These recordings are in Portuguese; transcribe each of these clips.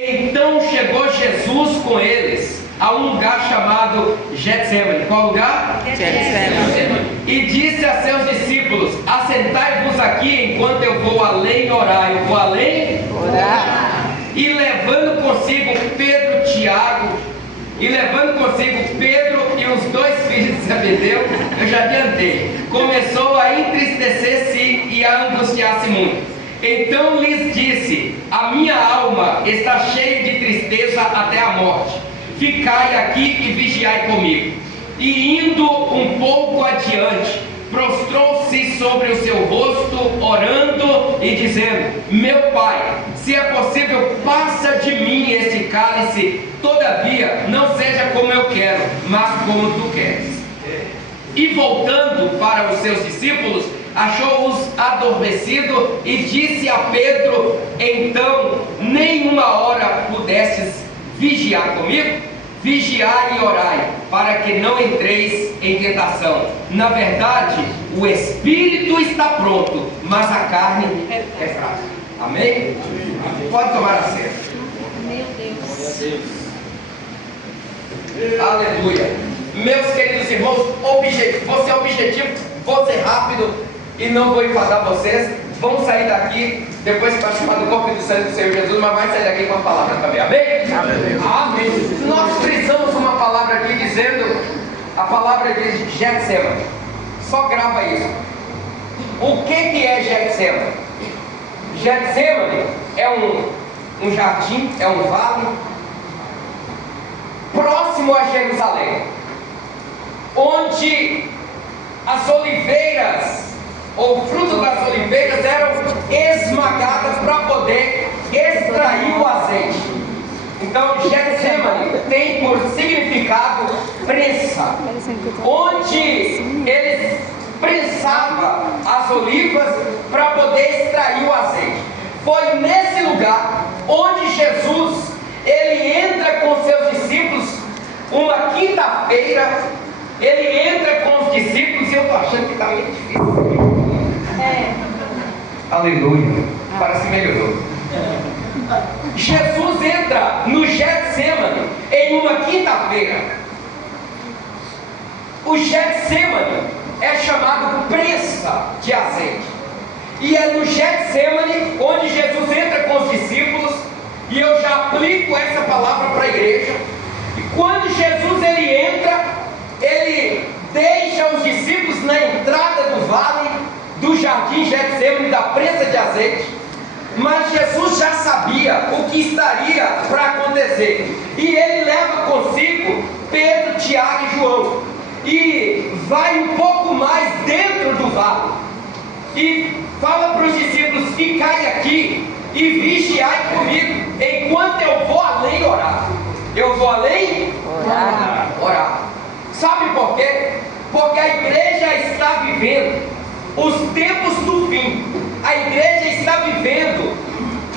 Então chegou Jesus com eles a um lugar chamado Getsemane. Qual lugar? Getsemane. E disse a seus discípulos: assentai-vos aqui enquanto eu vou além orar. Eu vou além Orar. E levando consigo Pedro e os dois filhos de Zebedeu, eu já adiantei, começou a entristecer-se e a angustiar-se muito. Então lhes disse: a minha alma está cheia de tristeza até a morte. Ficai aqui e vigiai comigo. E indo um pouco adiante, prostrou-se sobre o seu rosto, orando e dizendo: meu Pai, se é possível, passa de mim este cálice, todavia não seja como eu quero, mas como tu queres. E voltando para os seus discípulos, achou-os adormecidos e disse a Pedro: então, nenhuma hora pudestes vigiar comigo? Vigiai e orai, para que não entreis em tentação. Na verdade, o espírito está pronto, mas a carne é fraca. Amém? Pode tomar assento. Meu Deus. Aleluia. Meus queridos irmãos, vou ser objetivo, vou ser rápido e não vou enfadar vocês. Vamos sair daqui depois que participar do corpo e do sangue do Senhor Jesus, mas vai sair daqui com a palavra também. Amém? Amém. Nós precisamos uma palavra aqui dizendo a palavra de Getsemane. Só grava isso. O que é Getsemane? Getsemane é um jardim, é um vale próximo a Jerusalém, onde as oliveiras, ou fruto das oliveiras, eram esmagadas para poder extrair o azeite. Então Getsemane tem por significado prensa, onde eles prensavam as olivas para poder extrair o azeite. Foi nesse lugar onde Jesus ele entra com seus discípulos uma quinta-feira. Ele entra com os discípulos e eu estou achando que está meio difícil. Aleluia. Parece que melhorou. Jesus entra no Getsemane em uma quinta-feira. O Getsemane é chamado prensa de azeite. E é no Getsemane onde Jesus entra com os discípulos. E eu já aplico essa palavra para a igreja. E quando Jesus ele entra, ele deixa os discípulos na entrada do vale do jardim Getsemane, da prensa de azeite. Mas Jesus já sabia o que estaria para acontecer. E ele leva consigo Pedro, Tiago e João. E vai um pouco mais dentro do vale. E fala para os discípulos: ficai aqui e vigiai comigo, enquanto eu vou além orar. Eu vou além orar. Sabe por quê? Porque a igreja está vivendo os tempos do fim. A igreja está vivendo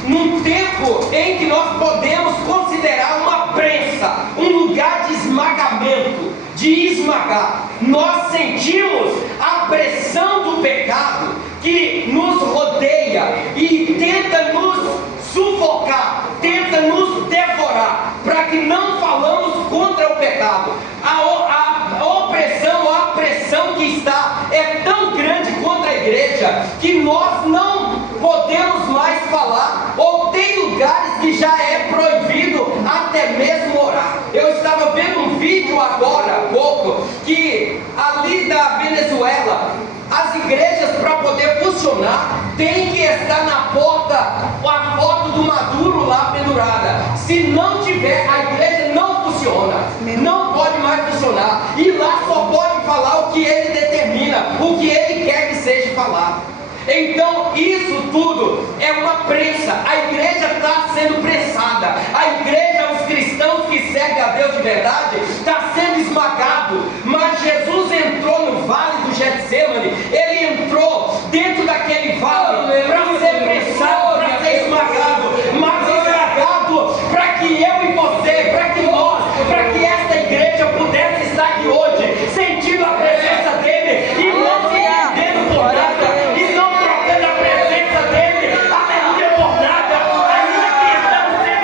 num tempo em que nós podemos considerar uma prensa, um lugar de esmagamento, de esmagar. Nós sentimos a pressão do pecado que nos rodeia e tenta nos sufocar, tenta nos devorar, para que não falamos contra o pecado. A opressão, a pressão que está é tão grande contra a igreja que nós não podemos mais falar, ou tem lugares que já é proibido até mesmo orar. Eu estava vendo um vídeo agora há pouco que ali da Venezuela, as igrejas, para poder funcionar, tem que estar na porta a foto do Maduro lá pendurada. Se não tiver, a igreja não funciona, não pode mais funcionar. E lá só pode falar o que ele determina, o que ele quer que seja falado. Então isso tudo é uma prensa. A igreja está sendo prensada. A igreja, os cristãos que servem a Deus de verdade, está sendo esmagado. Mas Jesus entrou no vale do Getsemane. Ele entrou dentro daquele vale para ser prensado, para ser esmagado. Mas esmagado para que eu e você, para que nós, para que esta igreja pudesse estar aqui hoje, sentindo a presença dele e não se rendendo por nada. E não trocando a presença dele, aleluia, por nada. Ainda que estamos sendo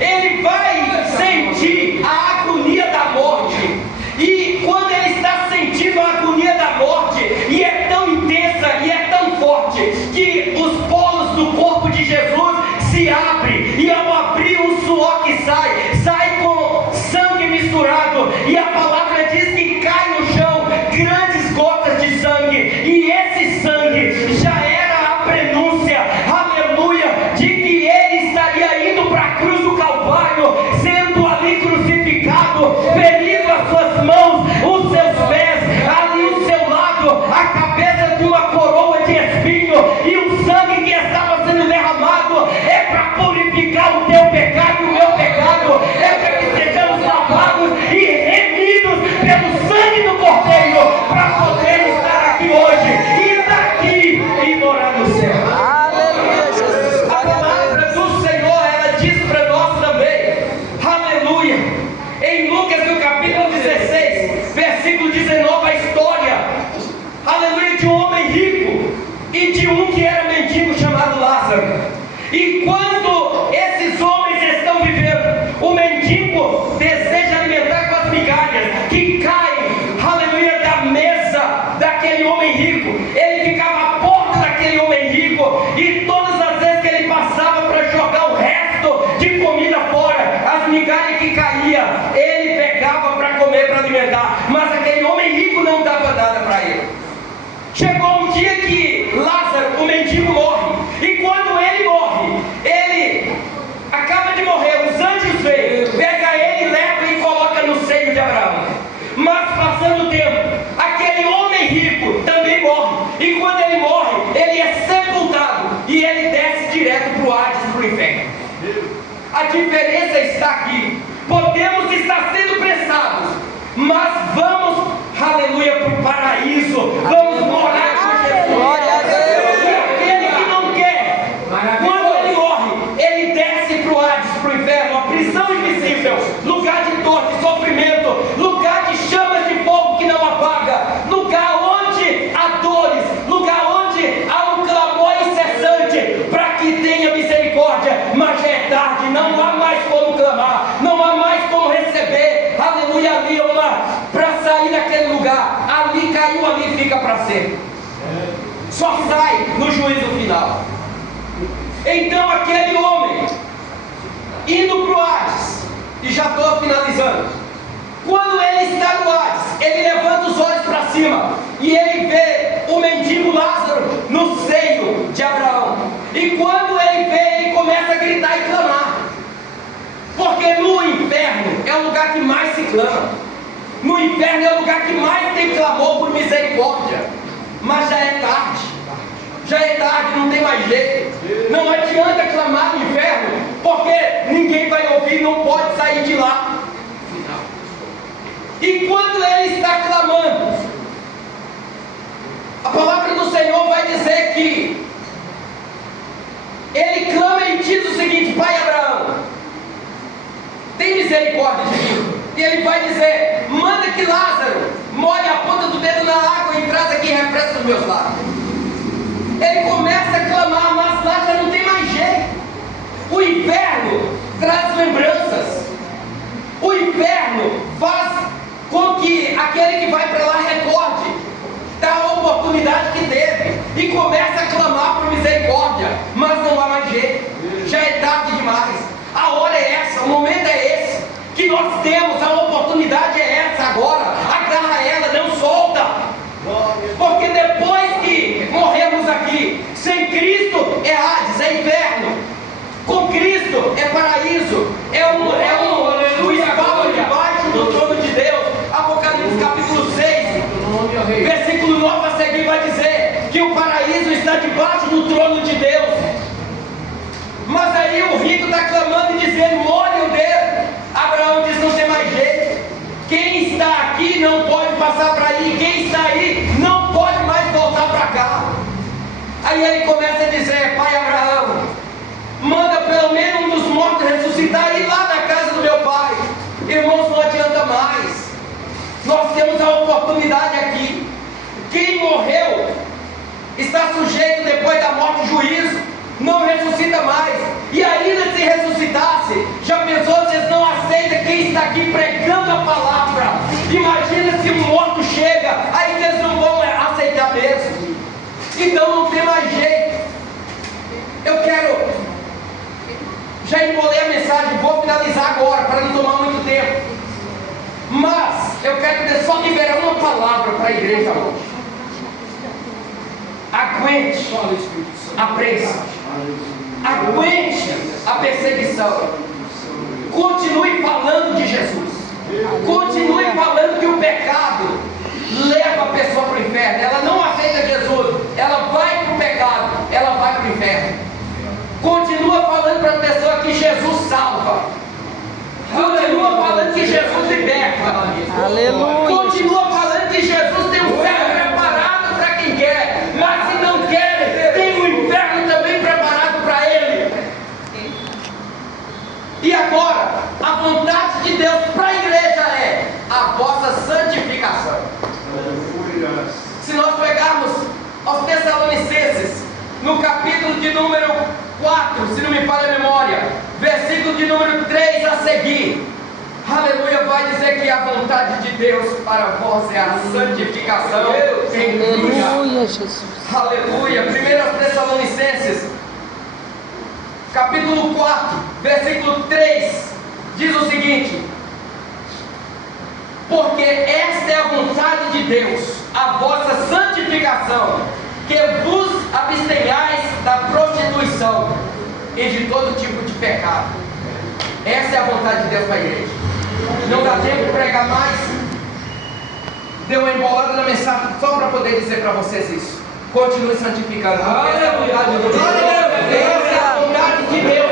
ele vai sentir a agonia da morte. E quando ele está sentindo a agonia da morte, e é tão intensa e é tão forte, que os polos do corpo de Jesus se abrem, e ao abrir o suor que sai com sangue misturado, e a palavra diz que cai no chão grandes gotas de sangue, e esse sangue já era a prenúncia, aleluia, de que ele estaria indo para a cruz do Calvário, sendo ali crucificado, ferido as suas mãos, os seus pés, ali o seu lado, a cabeça de uma coroa de espinho, e o sangue que estava sendo derramado é para purificar o teu pecado e o meu pecado, é para que sejamos lavados e remidos pelo sangue do Cordeiro, para poder estar aqui hoje e daqui e morar no céu. A palavra do Senhor, ela diz para nós também, aleluia, em Lucas no capítulo 16, versículo 19, a história, aleluia, de um homem rico e de um que era mendigo chamado Lázaro. E quando esses homens estão vivendo, o mendigo deseja alimentar com as migalhas que caem, aleluia, da mesa daquele homem rico. Ele ficava à porta daquele homem rico, e todas as vezes que ele passava para jogar o resto de comida fora, as migalhas que caía, ele pegava para comer, para alimentar. Mas aquele homem rico não dava nada para ele. Chegou um dia que Lázaro, o mendigo, morre. E quando ele morre, ele acaba de morrer, os anjos vêm, pega ele, leva e coloca no seio de Abraão. Mas passando o tempo, aquele homem rico também morre. E quando ele morre, ele é sepultado e ele desce direto para o Hades, para o inferno. A diferença está aqui. Podemos estar sendo pressados, mas vamos, aleluia, para o paraíso. Vamos morar com Jesus. E aquele que não quer, quando ele morre, ele desce para o Hades, para o inferno, a prisão invisível, lugar de dor, de sofrimento, lugar de chamas de fogo que não apaga, lugar onde há dores, lugar onde há um clamor incessante para que tenha misericórdia. Mas já é tarde, não há mais como clamar, não há mais como receber, aleluia, ali para sair daquele lugar, ali caiu, ali fica para sempre, só sai no juízo final. Então aquele homem indo para o Hades, e já estou finalizando, quando ele está no Hades, ele levanta os olhos para cima e ele vê o mendigo Lázaro no seio de Abraão. E quando ele vê, ele começa a gritar e clamar, porque no inferno é o lugar que mais se clama, no inferno é o lugar que mais tem clamor por misericórdia. Mas já é tarde, não tem mais jeito, não adianta clamar no inferno, porque ninguém vai ouvir, não pode sair de lá. E quando ele está clamando, a palavra do Senhor vai dizer que ele clama e diz o seguinte: Pai Abraão, tem misericórdia de mim. E ele vai dizer: manda que Lázaro molhe a ponta do dedo na água e traz aqui e refresca os meus lábios. Ele começa a clamar, mas lá já não tem mais jeito. O inferno traz lembranças. O inferno faz com que aquele que vai para lá recorde da oportunidade que teve e começa a clamar por misericórdia, mas não há mais jeito. Já é tarde demais. A hora é essa, o momento é esse que nós temos, a oportunidade é essa agora. Agarra ela, não solta, porque depois que morremos aqui, sem Cristo é Hades, é inferno. Com Cristo é paraíso, é um espaço debaixo do trono de Deus. Apocalipse capítulo 6, versículo 9 a seguir vai dizer que o paraíso está debaixo do trono de Deus. Mas aí o rico está clamando e dizendo: molhe o dedo. Abraão diz: não tem mais jeito. Quem está aqui não pode passar para aí. Quem está aí não pode mais voltar para cá. Aí ele começa a dizer: Pai Abraão, manda pelo menos um dos mortos ressuscitar e ir lá na casa do meu pai. Irmãos, não adianta mais. Nós temos a oportunidade aqui. Quem morreu está sujeito depois da morte juízo, não ressuscita mais. E ainda se ressuscitasse, já pensou aqui pregando a palavra. Imagina se um morto chega, aí eles não vão aceitar mesmo. Então não tem mais jeito. Eu quero já embolei a mensagem, vou finalizar agora para não tomar muito tempo. Mas eu quero só liberar uma palavra para a igreja hoje. Aguente a pressa. Aguente a perseguição. Continue falando de Jesus. Continue falando que o pecado leva a pessoa para o inferno. Ela não aceita Jesus, ela vai para o pecado, ela vai para o inferno. Continua falando para a pessoa que Jesus salva. Continua falando que Jesus liberta. Aleluia. Continua falando que Jesus tem um céu preparado para quem quer. Mas se não quer, tem um inferno também preparado para ele. E agora, a vontade de Deus para a igreja é a vossa santificação. Se nós pegarmos aos Tessalonicenses, no capítulo de número 4, se não me falha a memória, versículo de número 3 a seguir, aleluia, vai dizer que a vontade de Deus para vós é a santificação em Cristo. Aleluia, Jesus. Aleluia. 1 Tessalonicenses, capítulo 4, versículo 3, diz o seguinte: porque esta é a vontade de Deus, a vossa santificação, que vos abstenhais da prostituição e de todo tipo de pecado. Essa é a vontade de Deus para a igreja. Não dá tempo de pregar mais. Deu uma embolada na mensagem só para poder dizer para vocês isso. Continue santificando. Essa é a vontade de Deus. Essa é a vontade de Deus